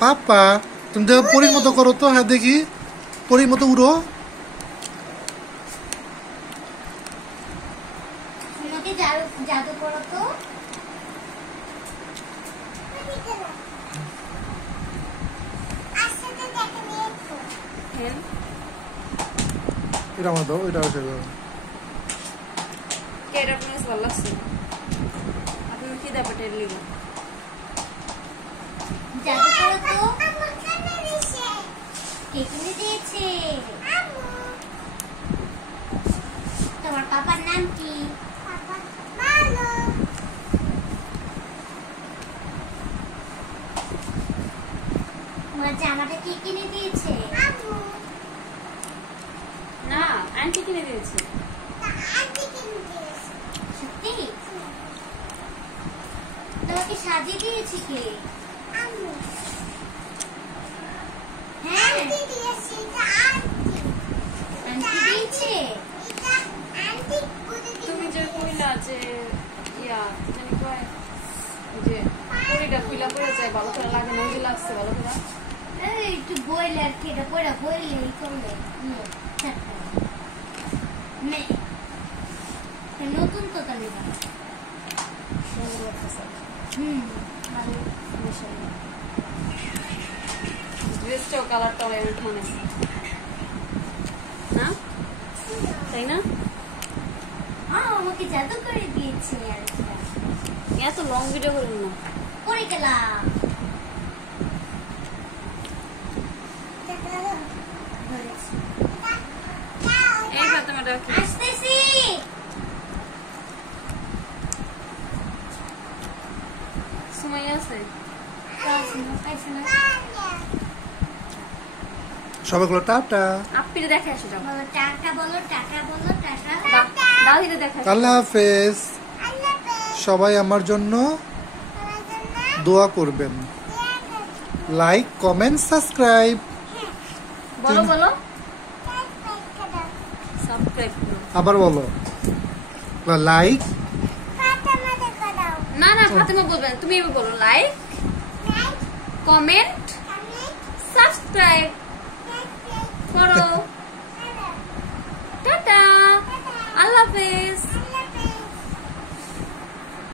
পাপা তুমি দেখো পরীর মতো করো তো। হ্যাঁ দেখি পরীর মতো উড়ো। জাদু করো তো। এটা আমার দাও, এটা আছে দাও। কেডা প্লেস ভালো লাগছে আপনি কি দাও পটেল লিব জাদু করো তো। কে কিনে দিয়েছে? তোমার পাপার নাম কি? তোমার জামাটা কে কিনে দিয়েছে? না আন্টি কিনে দিয়েছে। সত্যি? তোমাকে সাজিয়ে দিয়েছে কে? হ্যাঁ আন্টি দিয়েছে। তুমি যে কইলা যে ইয়া জানি কয় যে পরিটা কইলা পড়ে যায় ভালো করে লাগে না, যে লাগছে ভালো করে এই একটু বইলে আর কি, এটা পড়া বইলে এই করলে নতুন তো তাহলে ড্রেসটাও কালারটা এখানে না তাই না? আমাকে জাদু করে দিয়েছে। আর এত লং ভিডিও করুন না, করে গেলাম। এই ফাতেমাটা কি আসতেছি। সুমাইয়া আছে সবাইগুলো টাটা। আপ্পিরে দেখে আসো যাও। বলো টাটা, বলো টাটা, বলো টাটা। দাদিরে দেখে আসো। আল্লাহ হাফেজ। সবাই আমার জন্য দোয়া করবেন। Like comment subscribe. বলো বলো সাবস্ক্রাইব করো। আবার বলো লাইক। না না ফাতেমা বলবেন, তুমি এবার বলো লাইক কমেন্ট সাবস্ক্রাইব করো। টাটা আল্লাহ হাফেজ।